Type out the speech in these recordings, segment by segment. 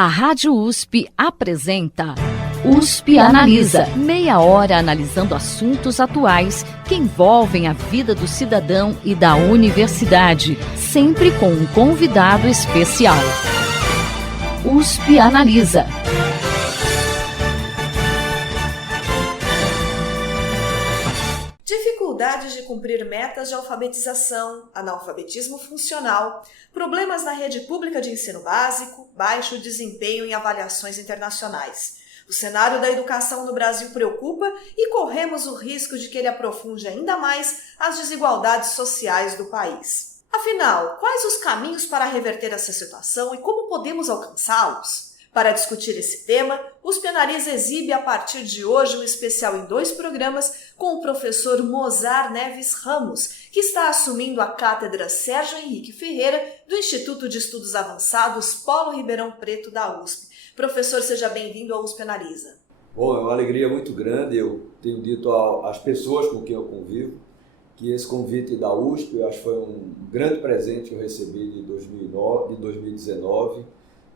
A Rádio USP apresenta USP Analisa. Meia hora analisando assuntos atuais que envolvem a vida do cidadão e da universidade, sempre com um convidado especial. USP Analisa. Dificuldades de cumprir metas de alfabetização, analfabetismo funcional, problemas na rede pública de ensino básico, baixo desempenho em avaliações internacionais. O cenário da educação no Brasil preocupa e corremos o risco de que ele aprofunde ainda mais as desigualdades sociais do país. Afinal, quais os caminhos para reverter essa situação e como podemos alcançá-los? Para discutir esse tema, o USP Analisa exibe a partir de hoje um especial em 2 programas com o professor Mozar Neves Ramos, que está assumindo a cátedra Sérgio Henrique Ferreira do Instituto de Estudos Avançados Polo Ribeirão Preto da USP. Professor, seja bem-vindo ao USP Analisa. Bom, é uma alegria muito grande. Eu tenho dito às pessoas com quem eu convivo que esse convite da USP, eu acho que foi um grande presente que eu recebi de 2019.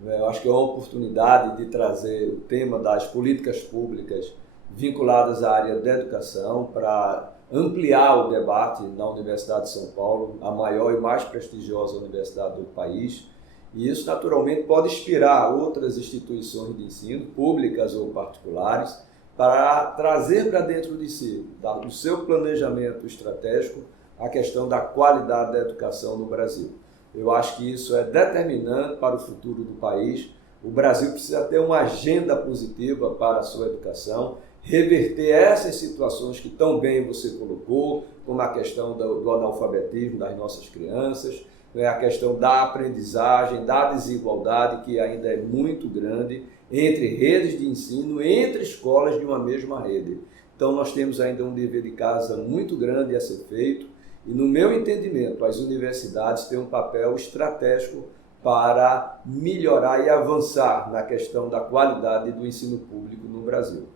Eu acho que é uma oportunidade de trazer o tema das políticas públicas vinculadas à área da educação para ampliar o debate na Universidade de São Paulo, a maior e mais prestigiosa universidade do país. E isso, naturalmente, pode inspirar outras instituições de ensino, públicas ou particulares, para trazer para dentro de si, do seu planejamento estratégico, a questão da qualidade da educação no Brasil. Eu acho que isso é determinante para o futuro do país. O Brasil precisa ter uma agenda positiva para a sua educação, reverter essas situações que tão bem você colocou, como a questão do analfabetismo das nossas crianças, a questão da aprendizagem, da desigualdade, que ainda é muito grande entre redes de ensino, entre escolas de uma mesma rede. Então nós temos ainda um dever de casa muito grande a ser feito. E, no meu entendimento, as universidades têm um papel estratégico para melhorar e avançar na questão da qualidade do ensino público no Brasil.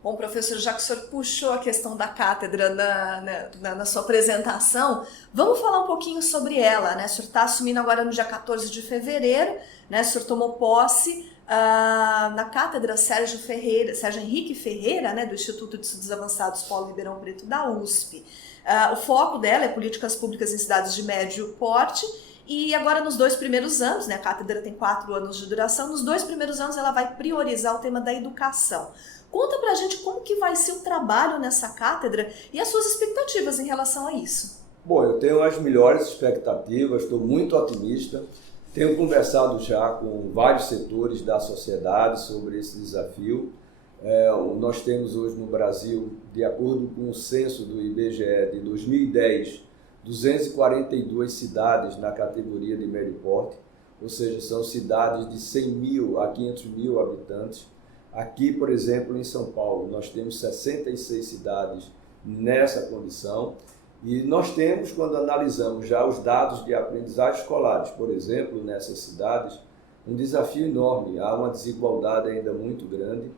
Bom, professor, já que o senhor puxou a questão da cátedra na sua apresentação, vamos falar um pouquinho sobre ela, né? O senhor está assumindo agora no dia 14 de fevereiro, né? O senhor tomou posse na cátedra Sérgio Henrique Ferreira, né? Do Instituto de Estudos Avançados Polo Ribeirão Preto da USP. O foco dela é políticas públicas em cidades de médio porte e agora nos 2 primeiros anos, né, a cátedra tem 4 anos de duração, nos 2 primeiros anos ela vai priorizar o tema da educação. Conta pra gente como que vai ser o trabalho nessa cátedra e as suas expectativas em relação a isso. Bom, eu tenho as melhores expectativas, estou muito otimista, tenho conversado já com vários setores da sociedade sobre esse desafio. Nós temos hoje no Brasil, de acordo com o censo do IBGE de 2010, 242 cidades na categoria de médio porte, ou seja, são cidades de 100 mil a 500 mil habitantes. Aqui, por exemplo, em São Paulo, nós temos 66 cidades nessa condição e nós temos, quando analisamos já os dados de aprendizagem escolares, por exemplo, nessas cidades, um desafio enorme, há uma desigualdade ainda muito grande.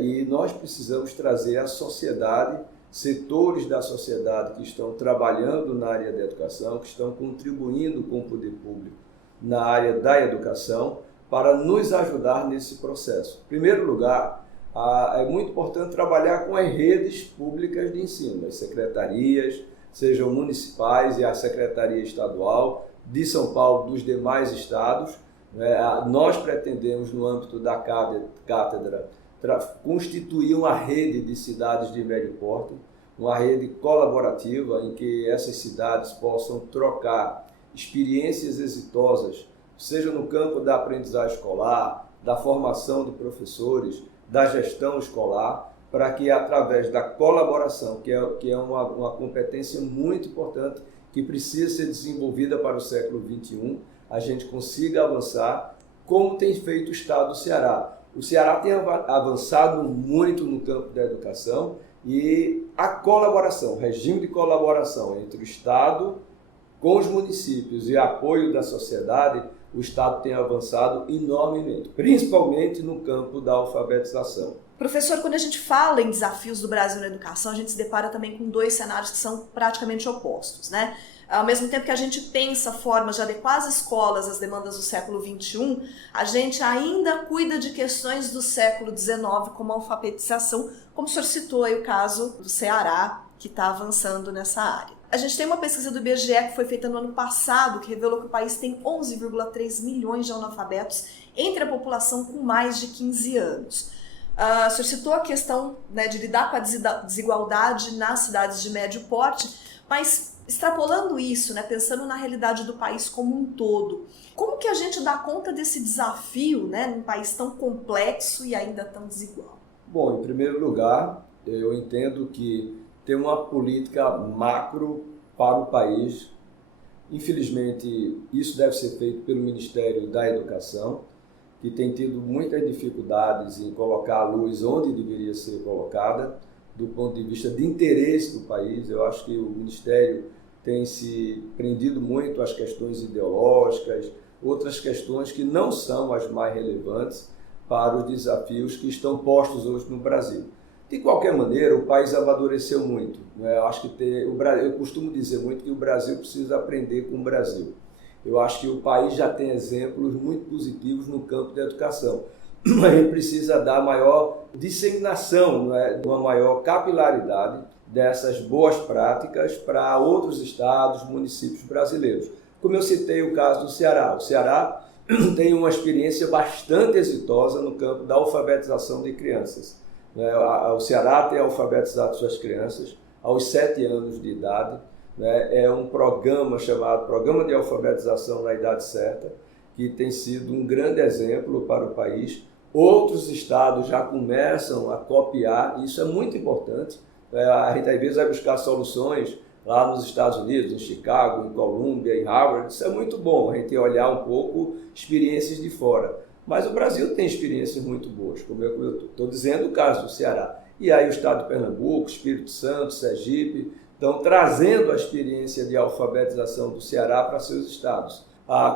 E nós precisamos trazer à sociedade, setores da sociedade que estão trabalhando na área da educação, que estão contribuindo com o poder público na área da educação, para nos ajudar nesse processo. Em primeiro lugar, é muito importante trabalhar com as redes públicas de ensino, as secretarias, sejam municipais e a Secretaria Estadual de São Paulo, dos demais estados. Nós pretendemos, no âmbito da cátedra, constituir uma rede de cidades de médio porte, uma rede colaborativa em que essas cidades possam trocar experiências exitosas, seja no campo da aprendizagem escolar, da formação de professores, da gestão escolar, para que através da colaboração, que é uma competência muito importante, que precisa ser desenvolvida para o século XXI, a gente consiga avançar, como tem feito o Estado do Ceará. O Ceará tem avançado muito no campo da educação e a colaboração, o regime de colaboração entre o Estado com os municípios e apoio da sociedade o Estado tem avançado enormemente, principalmente no campo da alfabetização. Professor, quando a gente fala em desafios do Brasil na educação, a gente se depara também com dois cenários que são praticamente opostos, né? Ao mesmo tempo que a gente pensa formas de adequar as escolas às demandas do século XXI, a gente ainda cuida de questões do século XIX, como a alfabetização, como o senhor citou aí o caso do Ceará, que está avançando nessa área. A gente tem uma pesquisa do IBGE que foi feita no ano passado, que revelou que o país tem 11,3 milhões de analfabetos entre a população com mais de 15 anos. O senhor citou a questão, né, de lidar com a desigualdade nas cidades de médio porte, mas extrapolando isso, né, pensando na realidade do país como um todo, como que a gente dá conta desse desafio, né, num país tão complexo e ainda tão desigual? Bom, em primeiro lugar, eu entendo que ter uma política macro para o país, infelizmente, isso deve ser feito pelo Ministério da Educação, que tem tido muitas dificuldades em colocar a luz onde deveria ser colocada, do ponto de vista de interesse do país. Eu acho que o Ministério tem se prendido muito às questões ideológicas, outras questões que não são as mais relevantes para os desafios que estão postos hoje no Brasil. De qualquer maneira, o país amadureceu muito, né? Eu acho que eu costumo dizer muito que o Brasil precisa aprender com o Brasil. Eu acho que o país já tem exemplos muito positivos no campo da educação. A gente precisa dar maior disseminação, né? Uma maior capilaridade dessas boas práticas para outros estados, municípios brasileiros. Como eu citei o caso do Ceará. O Ceará tem uma experiência bastante exitosa no campo da alfabetização de crianças. O Ceará tem alfabetizado suas crianças aos 7 anos de idade. É um programa chamado Programa de Alfabetização na Idade Certa, que tem sido um grande exemplo para o país. Outros estados já começam a copiar, e isso é muito importante. A gente às vezes vai buscar soluções lá nos Estados Unidos, em Chicago, em Colômbia, em Harvard. Isso é muito bom, a gente olhar um pouco experiências de fora. Mas o Brasil tem experiências muito boas, como eu estou dizendo, o caso do Ceará. E aí o estado de Pernambuco, Espírito Santo, Sergipe, estão trazendo a experiência de alfabetização do Ceará para seus estados.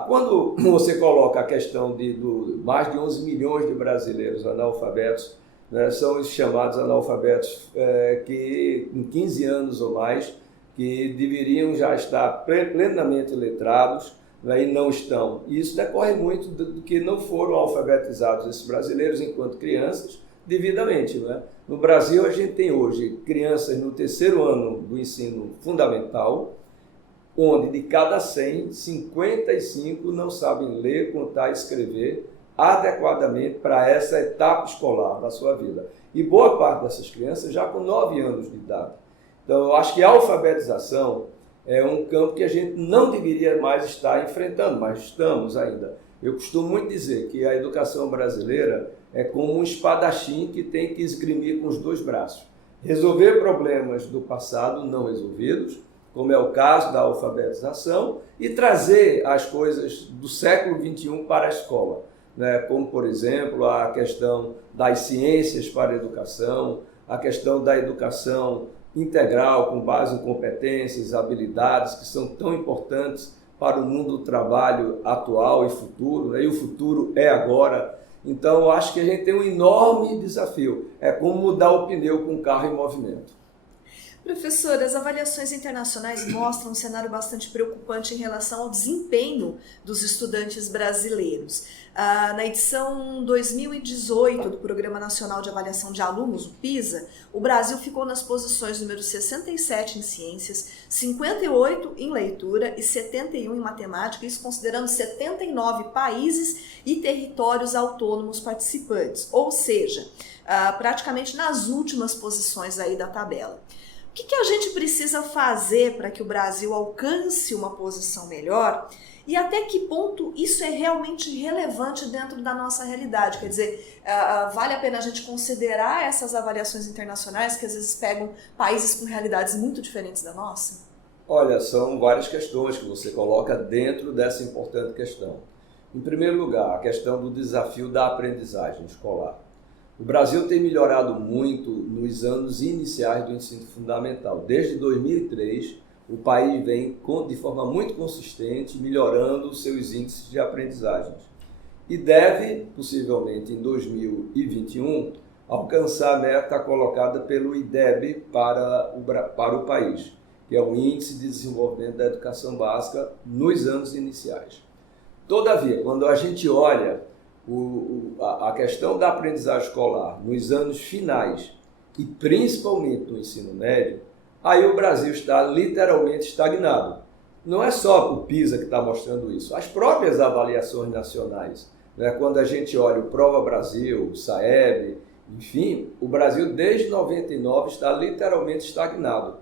Quando você coloca a questão de mais de 11 milhões de brasileiros analfabetos, né, são os chamados analfabetos que em 15 anos ou mais, que deveriam já estar plenamente letrados, né, e não estão. E isso decorre muito do que não foram alfabetizados esses brasileiros enquanto crianças, devidamente. Né? No Brasil, a gente tem hoje crianças no 3º ano do ensino fundamental, onde de cada 100, 55 não sabem ler, contar e escrever adequadamente para essa etapa escolar da sua vida. E boa parte dessas crianças já com 9 anos de idade. Então, eu acho que a alfabetização é um campo que a gente não deveria mais estar enfrentando, mas estamos ainda. Eu costumo muito dizer que a educação brasileira é como um espadachim que tem que esgrimir com os 2 braços. Resolver problemas do passado não resolvidos, como é o caso da alfabetização, e trazer as coisas do século XXI para a escola, né? Como, por exemplo, a questão das ciências para a educação, a questão da educação integral com base em competências, habilidades que são tão importantes para o mundo do trabalho atual e futuro, né? E o futuro é agora. Então, eu acho que a gente tem um enorme desafio. É como mudar o pneu com um carro em movimento. Professor, as avaliações internacionais mostram um cenário bastante preocupante em relação ao desempenho dos estudantes brasileiros. Na edição 2018 do Programa Nacional de Avaliação de Alunos, o PISA, o Brasil ficou nas posições número 67 em ciências, 58 em leitura e 71 em matemática, isso considerando 79 países e territórios autônomos participantes, ou seja, praticamente nas últimas posições aí da tabela. O que a gente precisa fazer para que o Brasil alcance uma posição melhor e até que ponto isso é realmente relevante dentro da nossa realidade? Quer dizer, vale a pena a gente considerar essas avaliações internacionais que às vezes pegam países com realidades muito diferentes da nossa? Olha, são várias questões que você coloca dentro dessa importante questão. Em primeiro lugar, a questão do desafio da aprendizagem escolar. O Brasil tem melhorado muito nos anos iniciais do ensino fundamental. Desde 2003, o país vem de forma muito consistente melhorando os seus índices de aprendizagens e deve, possivelmente em 2021, alcançar a meta colocada pelo IDEB para o país, que é o Índice de Desenvolvimento da Educação Básica nos anos iniciais. Todavia, quando a gente olha a questão da aprendizagem escolar nos anos finais e principalmente no ensino médio, aí o Brasil está literalmente estagnado. Não é só o PISA que está mostrando isso, as próprias avaliações nacionais, né? Quando a gente olha o Prova Brasil, o SAEB, enfim, o Brasil desde 99 está literalmente estagnado.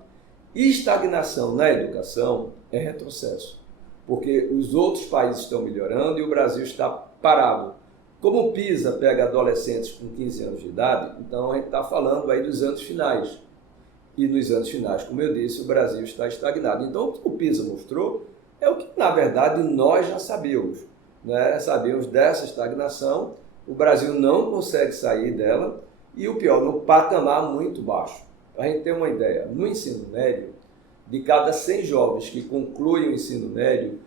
E estagnação na educação é retrocesso, porque os outros países estão melhorando e o Brasil está parado. Como o PISA pega adolescentes com 15 anos de idade, então a gente está falando aí dos anos finais. E nos anos finais, como eu disse, o Brasil está estagnado. Então o que o PISA mostrou é o que, na verdade, nós já sabíamos, né? Sabíamos dessa estagnação, o Brasil não consegue sair dela e o pior, no patamar muito baixo. Para a gente ter uma ideia, no ensino médio, de cada 100 jovens que concluem o ensino médio,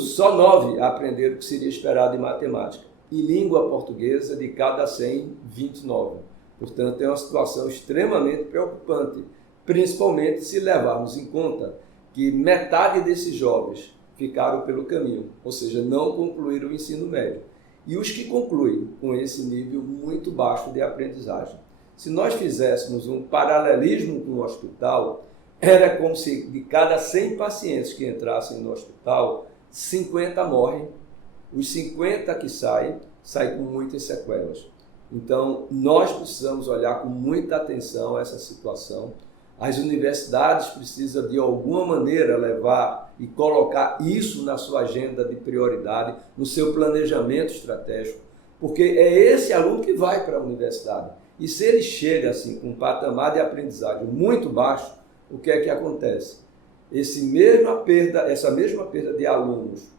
só 9 aprenderam o que seria esperado em matemática. E língua portuguesa, de cada 100, 29. Portanto, é uma situação extremamente preocupante, principalmente se levarmos em conta que metade desses jovens ficaram pelo caminho, ou seja, não concluíram o ensino médio. E os que concluem com esse nível muito baixo de aprendizagem. Se nós fizéssemos um paralelismo com o hospital, era como se de cada 100 pacientes que entrassem no hospital, 50 morrem, os 50 que saem com muitas sequelas. Então, nós precisamos olhar com muita atenção essa situação. As universidades precisam, de alguma maneira, levar e colocar isso na sua agenda de prioridade, no seu planejamento estratégico, porque é esse aluno que vai para a universidade. E se ele chega assim, com um patamar de aprendizagem muito baixo, o que é que acontece? Essa mesma perda de alunos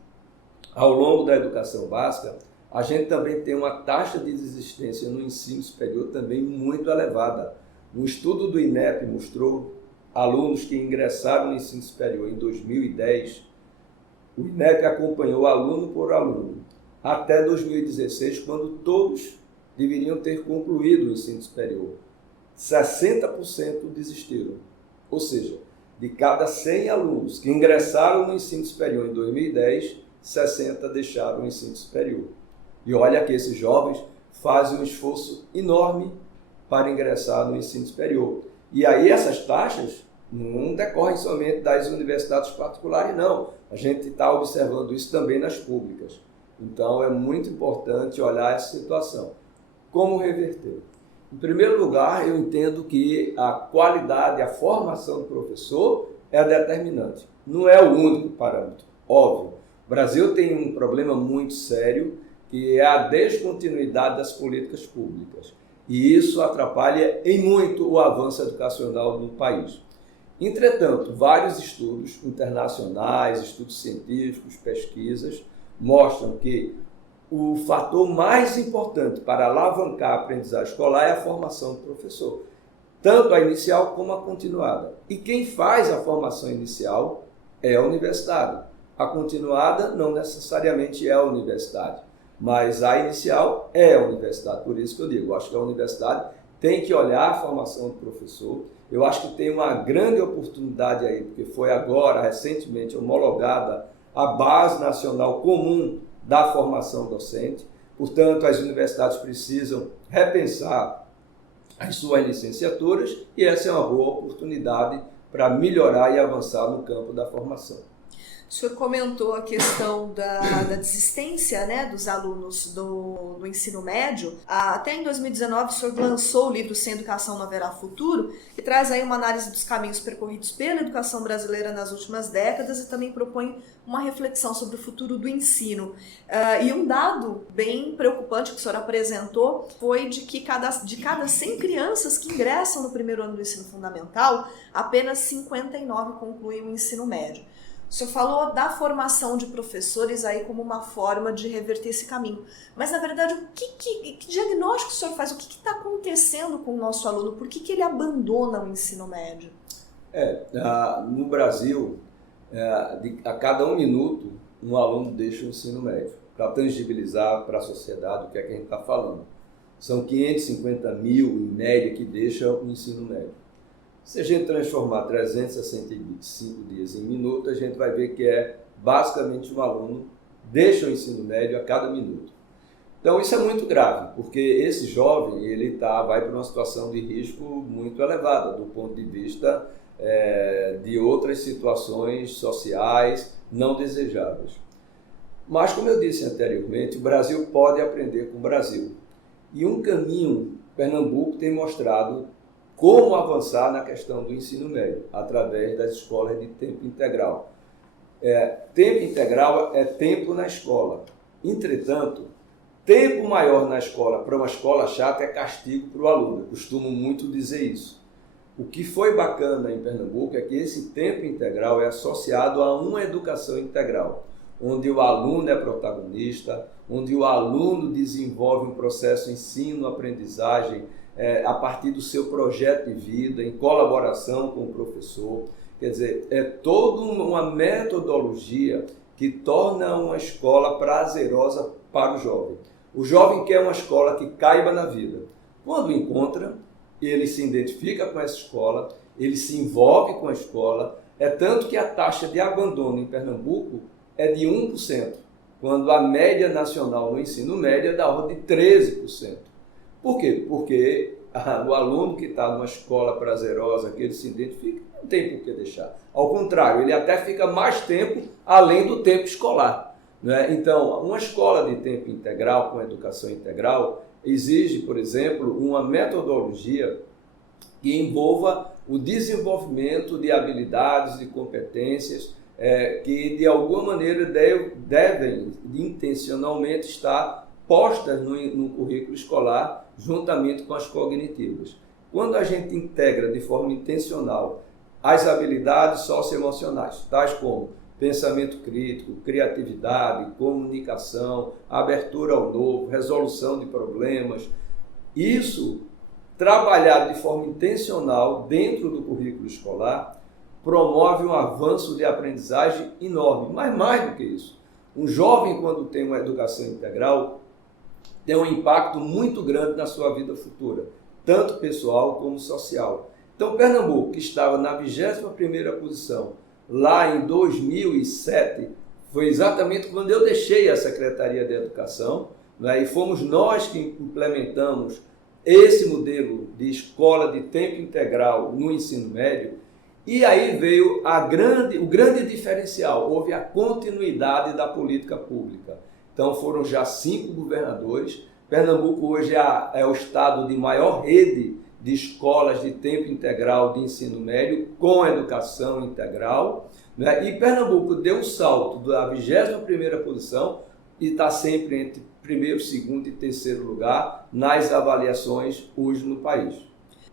ao longo da educação básica, a gente também tem uma taxa de desistência no ensino superior também muito elevada. Um estudo do INEP mostrou alunos que ingressaram no ensino superior em 2010, o INEP acompanhou aluno por aluno, até 2016, quando todos deveriam ter concluído o ensino superior. 60% desistiram. Ou seja, de cada 100 alunos que ingressaram no ensino superior em 2010, 60 deixaram o ensino superior. E olha que esses jovens fazem um esforço enorme para ingressar no ensino superior. E aí essas taxas não decorrem somente das universidades particulares, não. A gente está observando isso também nas públicas. Então é muito importante olhar essa situação. Como reverter? Em primeiro lugar, eu entendo que a qualidade, a formação do professor é determinante. Não é o único parâmetro, óbvio. O Brasil tem um problema muito sério, que é a descontinuidade das políticas públicas. E isso atrapalha em muito o avanço educacional no país. Entretanto, vários estudos internacionais, estudos científicos, pesquisas, mostram que o fator mais importante para alavancar a aprendizagem escolar é a formação do professor, tanto a inicial como a continuada. E quem faz a formação inicial é a universidade. A continuada não necessariamente é a universidade, mas a inicial é a universidade. Por isso que eu digo, eu acho que a universidade tem que olhar a formação do professor. Eu acho que tem uma grande oportunidade aí, porque foi agora, recentemente, homologada a Base Nacional Comum da Formação Docente. Portanto, as universidades precisam repensar as suas licenciaturas e essa é uma boa oportunidade para melhorar e avançar no campo da formação. O senhor comentou a questão da desistência, né, dos alunos do ensino médio. Até em 2019, o senhor lançou o livro Sem Educação Não Haverá Futuro, que traz aí uma análise dos caminhos percorridos pela educação brasileira nas últimas décadas e também propõe uma reflexão sobre o futuro do ensino. E um dado bem preocupante que o senhor apresentou foi de que de cada 100 crianças que ingressam no primeiro ano do ensino fundamental, apenas 59 concluem o ensino médio. O senhor falou da formação de professores aí como uma forma de reverter esse caminho. Mas, na verdade, que diagnóstico o senhor faz? O que está acontecendo com o nosso aluno? Por que ele abandona o ensino médio? No Brasil, a cada 1 minuto, um aluno deixa o ensino médio, para tangibilizar para a sociedade o que é que a gente está falando. São 550 mil, em média, que deixam o ensino médio. Se a gente transformar 365 dias em minuto, a gente vai ver que basicamente um aluno deixa o ensino médio a cada minuto. Então isso é muito grave, porque esse jovem vai para uma situação de risco muito elevada, do ponto de vista de outras situações sociais não desejáveis. Mas, como eu disse anteriormente, o Brasil pode aprender com o Brasil. E um caminho, Pernambuco tem mostrado como avançar na questão do ensino médio, através das escolas de tempo integral. Tempo integral é tempo na escola. Entretanto, tempo maior na escola para uma escola chata é castigo para o aluno. Eu costumo muito dizer isso. O que foi bacana em Pernambuco é que esse tempo integral é associado a uma educação integral, onde o aluno é protagonista, onde o aluno desenvolve um processo ensino-aprendizagem a partir do seu projeto de vida, em colaboração com o professor. Quer dizer, é toda uma metodologia que torna uma escola prazerosa para o jovem. O jovem quer uma escola que caiba na vida. Quando encontra, ele se identifica com essa escola, ele se envolve com a escola. É tanto que a taxa de abandono em Pernambuco é de 1%, quando a média nacional no ensino médio é da ordem de 13%. Por quê? Porque o aluno que está numa escola prazerosa, que ele se identifica, não tem por que deixar. Ao contrário, ele até fica mais tempo além do tempo escolar, né? Então, uma escola de tempo integral, com educação integral, exige, por exemplo, uma metodologia que envolva o desenvolvimento de habilidades e competências que, de alguma maneira, devem intencionalmente estar postas no currículo escolar, juntamente com as cognitivas. Quando a gente integra de forma intencional as habilidades socioemocionais, tais como pensamento crítico, criatividade, comunicação, abertura ao novo, resolução de problemas, isso, trabalhado de forma intencional dentro do currículo escolar, promove um avanço de aprendizagem enorme. Mas mais do que isso, um jovem, quando tem uma educação integral, tem um impacto muito grande na sua vida futura, tanto pessoal como social. Então, Pernambuco, que estava na 21ª posição, lá em 2007, foi exatamente quando eu deixei a Secretaria de Educação, né, e fomos nós que implementamos esse modelo de escola de tempo integral no ensino médio. E aí veio o grande diferencial, houve a continuidade da política pública. Então foram já 5 governadores. Pernambuco hoje é o estado de maior rede de escolas de tempo integral de ensino médio com educação integral, né? E Pernambuco deu um salto da 21ª posição e está sempre entre primeiro, segundo e terceiro lugar nas avaliações hoje no país.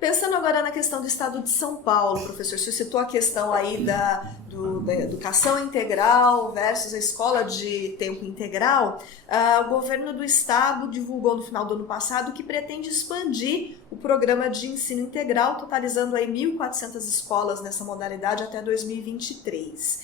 Pensando agora na questão do estado de São Paulo, professor, você citou a questão aí da educação integral versus a escola de tempo integral. O governo do estado divulgou no final do ano passado que pretende expandir o programa de ensino integral, totalizando aí 1.400 escolas nessa modalidade até 2023.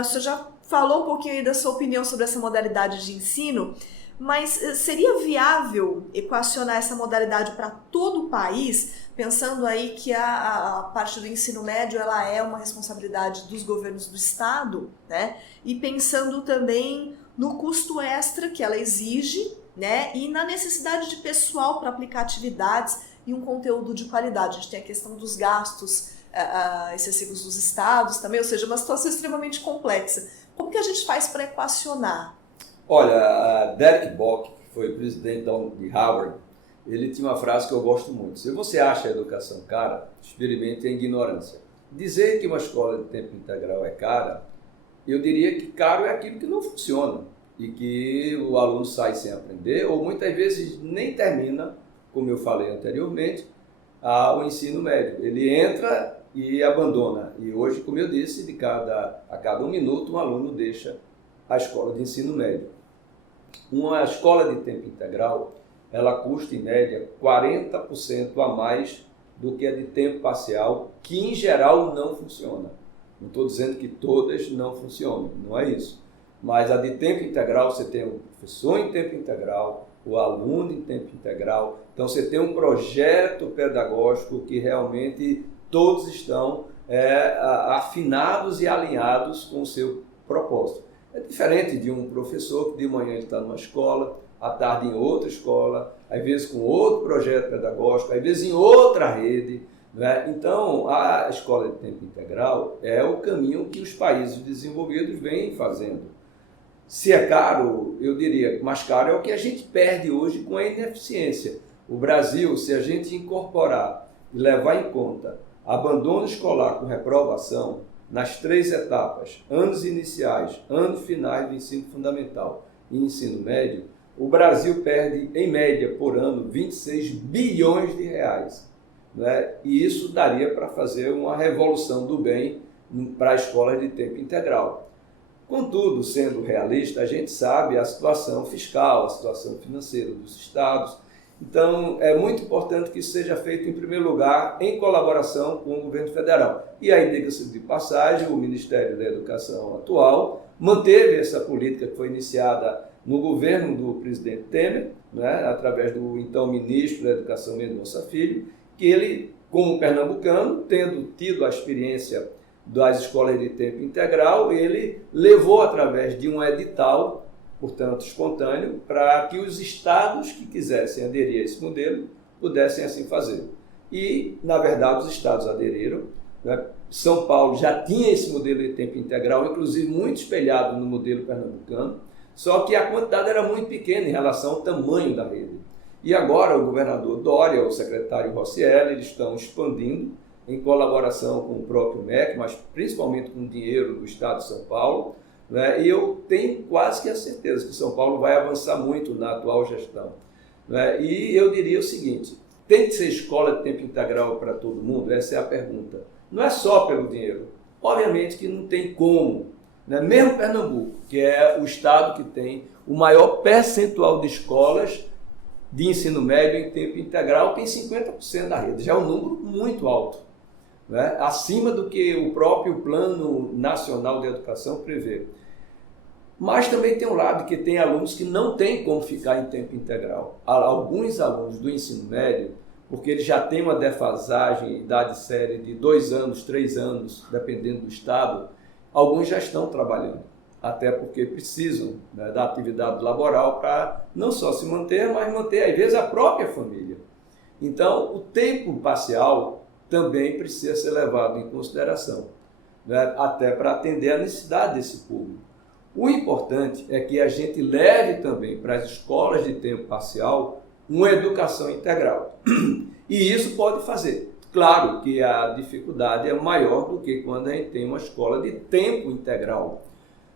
O senhor já falou um pouquinho aí da sua opinião sobre essa modalidade de ensino, mas seria viável equacionar essa modalidade para todo o país, pensando aí que a parte do ensino médio ela é uma responsabilidade dos governos do estado, né? E pensando também no custo extra que ela exige, né? E na necessidade de pessoal para aplicar atividades e um conteúdo de qualidade. A gente tem a questão dos gastos excessivos dos estados também, ou seja, uma situação extremamente complexa. Como que a gente faz para equacionar? Olha, Derek Bock, que foi presidente de Harvard, ele tinha uma frase que eu gosto muito. Se você acha a educação cara, experimente a ignorância. Dizer que uma escola de tempo integral é cara, eu diria que caro é aquilo que não funciona e que o aluno sai sem aprender ou muitas vezes nem termina, como eu falei anteriormente, o ensino médio. Ele entra e abandona. E hoje, como eu disse, a cada 1 minuto um aluno deixa a escola de ensino médio. Uma escola de tempo integral, ela custa em média 40% a mais do que a de tempo parcial, que em geral não funciona. Não estou dizendo que todas não funcionam, não é isso. Mas a de tempo integral, você tem o professor em tempo integral, o aluno em tempo integral. Então você tem um projeto pedagógico que realmente todos estão afinados e alinhados com o seu propósito. É diferente de um professor que de manhã ele está numa escola, à tarde em outra escola, às vezes com outro projeto pedagógico, às vezes em outra rede, né? Então, a escola de tempo integral é o caminho que os países desenvolvidos vêm fazendo. Se é caro, eu diria que mais caro é o que a gente perde hoje com a ineficiência. O Brasil, se a gente incorporar e levar em conta abandono escolar com reprovação nas 3 etapas, anos iniciais, anos finais do ensino fundamental e ensino médio, o Brasil perde, em média, por ano, 26 bilhões de reais. Né? E isso daria para fazer uma revolução do bem para a escola de tempo integral. Contudo, sendo realista, a gente sabe a situação fiscal, a situação financeira dos estados. Então, é muito importante que isso seja feito, em primeiro lugar, em colaboração com o governo federal. E aí, diga-se de passagem, o Ministério da Educação atual manteve essa política que foi iniciada no governo do presidente Temer, né, através do então ministro da Educação, Mendonça Filho, que ele, como pernambucano, tendo tido a experiência das escolas de tempo integral, ele levou através de um edital, portanto espontâneo, para que os estados que quisessem aderir a esse modelo pudessem assim fazer. E, na verdade, os estados aderiram. Né? São Paulo já tinha esse modelo de tempo integral, inclusive muito espelhado no modelo pernambucano, só que a quantidade era muito pequena em relação ao tamanho da rede. E agora o governador Dória, o secretário Roscielli, eles estão expandindo em colaboração com o próprio MEC, mas principalmente com o dinheiro do Estado de São Paulo, né? E eu tenho quase que a certeza que São Paulo vai avançar muito na atual gestão. Né? E eu diria o seguinte, tem que ser escola de tempo integral para todo mundo? Essa é a pergunta. Não é só pelo dinheiro. Obviamente que não tem como. Né? Mesmo Pernambuco, que é o estado que tem o maior percentual de escolas de ensino médio em tempo integral, tem 50% da rede. Já é um número muito alto, né? Acima do que o próprio Plano Nacional de Educação prevê. Mas também tem um lado que tem alunos que não têm como ficar em tempo integral. Há alguns alunos do ensino médio, porque eles já têm uma defasagem, idade séria de 2 anos, 3 anos, dependendo do estado, alguns já estão trabalhando, até porque precisam, né, da atividade laboral para não só se manter, mas manter, às vezes, a própria família. Então, o tempo parcial também precisa ser levado em consideração, né, até para atender a necessidade desse público. O importante é que a gente leve também para as escolas de tempo parcial uma educação integral. E isso pode fazer. Claro que a dificuldade é maior do que quando a gente tem uma escola de tempo integral.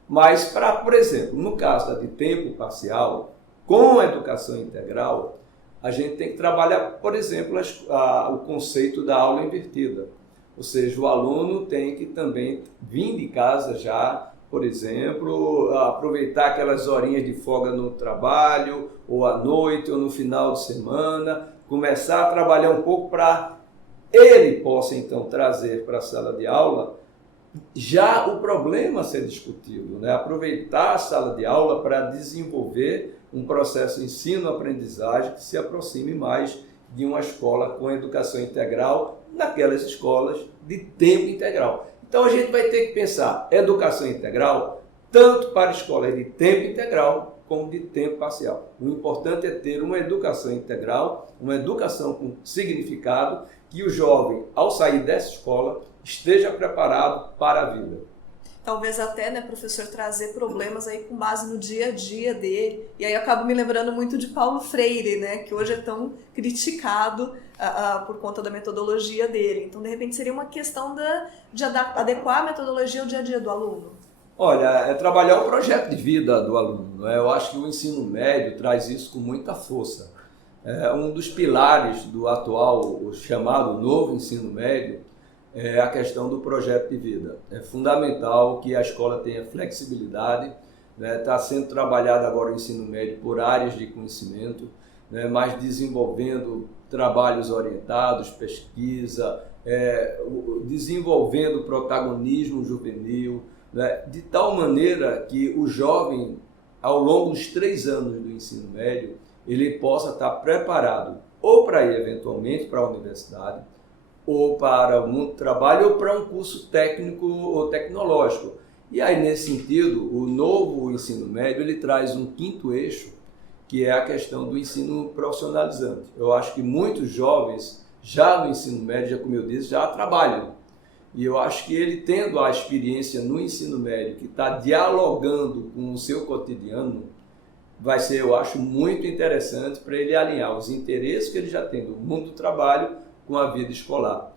Mas, por exemplo, no caso da de tempo parcial, com a educação integral, a gente tem que trabalhar, por exemplo, o conceito da aula invertida. Ou seja, o aluno tem que também vir de casa já, por exemplo, aproveitar aquelas horinhas de folga no trabalho, ou à noite, ou no final de semana, começar a trabalhar um pouco para ele possa, então, trazer para a sala de aula já o problema a ser discutido, né? Aproveitar a sala de aula para desenvolver um processo de ensino-aprendizagem que se aproxime mais de uma escola com educação integral, naquelas escolas de tempo integral. Então a gente vai ter que pensar educação integral tanto para escolas de tempo integral como de tempo parcial. O importante é ter uma educação integral, uma educação com significado, que o jovem, ao sair dessa escola, esteja preparado para a vida. Talvez até, né, professor, trazer problemas aí com base no dia a dia dele. E aí eu acabo me lembrando muito de Paulo Freire, né, que hoje é tão criticado por conta da metodologia dele. Então, de repente, seria uma questão de adequar a metodologia ao dia a dia do aluno. Olha, é trabalhar o projeto de vida do aluno, né? Eu acho que o ensino médio traz isso com muita força. Um dos pilares do atual, o chamado novo ensino médio, é a questão do projeto de vida. É fundamental que a escola tenha flexibilidade, né? Está sendo trabalhado agora o ensino médio por áreas de conhecimento, né, mas desenvolvendo trabalhos orientados, pesquisa, desenvolvendo protagonismo juvenil, né, de tal maneira que o jovem, ao longo dos 3 anos do ensino médio, ele possa estar preparado ou para ir eventualmente para a universidade, ou para o mundo do trabalho, ou para um curso técnico ou tecnológico. E aí, nesse sentido, o novo ensino médio ele traz um 5º eixo, que é a questão do ensino profissionalizante. Eu acho que muitos jovens, já no ensino médio, como eu disse, já trabalham. E eu acho que ele, tendo a experiência no ensino médio, que está dialogando com o seu cotidiano, vai ser, eu acho, muito interessante para ele alinhar os interesses que ele já tem do mundo do trabalho com a vida escolar.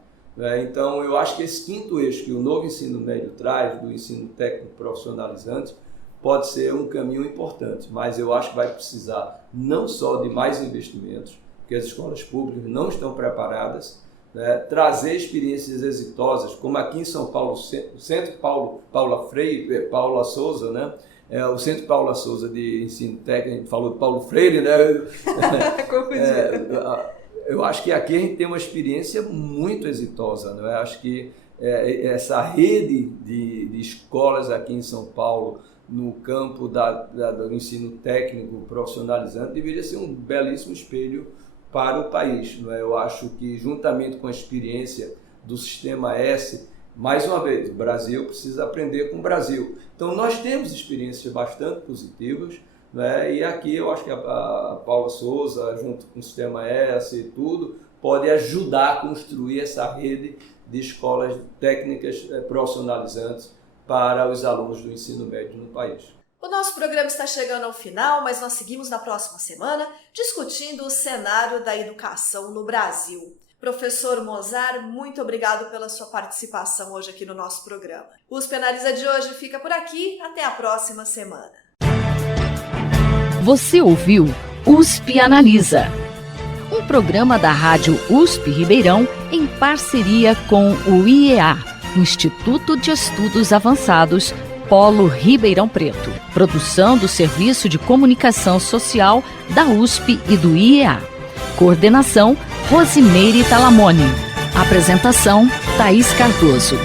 Então, eu acho que esse 5º eixo que o novo ensino médio traz, do ensino técnico profissionalizante, pode ser um caminho importante, mas eu acho que vai precisar não só de mais investimentos, porque as escolas públicas não estão preparadas, né? Trazer experiências exitosas, como aqui em São Paulo, o Centro Paula Souza, né? O Centro Paula Souza de Ensino Técnico, a gente falou de Paulo Freire, né? Eu acho que aqui a gente tem uma experiência muito exitosa, né? Eu acho que essa rede de escolas aqui em São Paulo, no campo do ensino técnico profissionalizante, deveria ser um belíssimo espelho para o país, não é? Eu acho que, juntamente com a experiência do Sistema S, mais uma vez, o Brasil precisa aprender com o Brasil. Então, nós temos experiências bastante positivas, né? E aqui eu acho que a Paula Souza, junto com o Sistema S e tudo, pode ajudar a construir essa rede de escolas técnicas profissionalizantes para os alunos do ensino médio no país. O nosso programa está chegando ao final, mas nós seguimos na próxima semana discutindo o cenário da educação no Brasil. Professor Mozart, muito obrigado pela sua participação hoje aqui no nosso programa. O USP Analisa de hoje fica por aqui. Até a próxima semana. Você ouviu USP Analisa, um programa da Rádio USP Ribeirão em parceria com o IEA, Instituto de Estudos Avançados, Polo Ribeirão Preto. Produção do Serviço de Comunicação Social da USP e do IEA. Coordenação, Rosimeire Talamone. Apresentação, Thaís Cardoso.